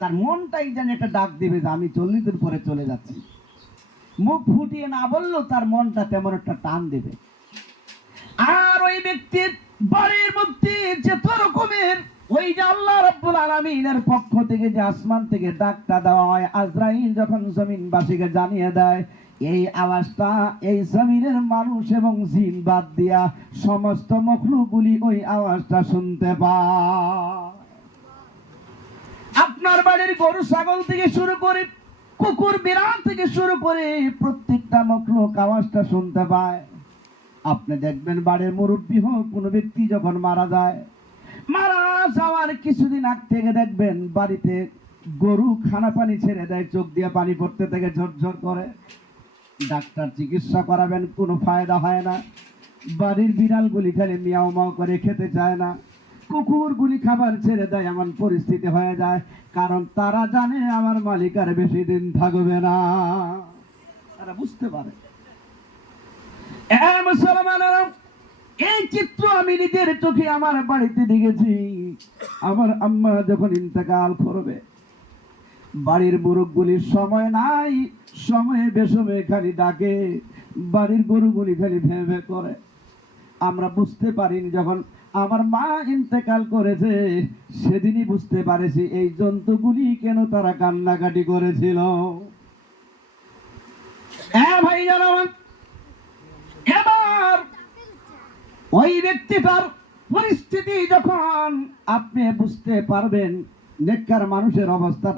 তার মনটাই যেন একটা ডাক দিবে যে আমি 40 দিন পরে চলে যাচ্ছি। মুখ ফুটিয়ে না বললেও তার মনটা তেমন একটা টান দেবে। আর ওই ব্যক্তির বাড়ির মধ্যে যত রকমের ওই যে আল্লাহ রাব্বুল আলামিনের পক্ষ থেকে যে আসমান থেকে ডাকটা দেওয়া হয়, আজরাইল যখন জমিনবাসীকে জানিয়ে দেয়, এই আওয়াজটা এই জমিনের মানুষ এবং জিন বাদ দিয়া সমস্ত মখলুকগুলি ওই আওয়াজটা শুনতে পায়। আপনার বাড়ির গরু ছাগল থেকে শুরু করে কুকুর বিড়াল থেকে শুরু করে প্রত্যেকটা মখলুক আওয়াজটা শুনতে পায়। আপনি দেখবেন বাড়ির মুরব্বী হোক কোনো ব্যক্তি যখন মারা যায়, মারা যাওয়ার কিছুদিন আগ থেকে দেখবেন বাড়িতে গরু খানা পানি ছেড়ে দেয়, চোখ দিয়ে পানি পড়তে থেকে ঝরঝর করে। ডাক্তার চিকিৎসা করাবেন, কোনো ফায়দা হয় না। বাড়ির বিড়ালগুলি খালি মিয়াও মাও করে খেতে চায় না, কুকুরগুলি খাবার ছেড়ে দেয়, এমন পরিস্থিতি হয়ে যায়। কারণ তারা জানে আমার মালিক আর বেশি দিন থাকবে না। তারা বুঝতে পারে। মুসলমানেরা, এই চিত্র আমি নিজের চোখে আমার বাড়িতে দেখেছি। আমার আম্মা যখন ইন্তেকাল করবে, বাড়ির মুরগগুলির সময় নাই, সময়ে বেসময়ে খালি ডাকে, বাড়ির গরুগুলি খালি ভে ভে করে। আমরা বুঝতে পারিনি যখন আমার মা ইন্তেকাল করেছে, সেদিনই বুঝতে পারেছি এই জন্তুগুলি কেন তারা কান্নাকাটি করেছিল। ভাই জানো, এবার ওই ব্যক্তিটার পরিস্থিতি যখন আপনি বুঝতে পারবেন, নেককার মানুষের অবস্থাটা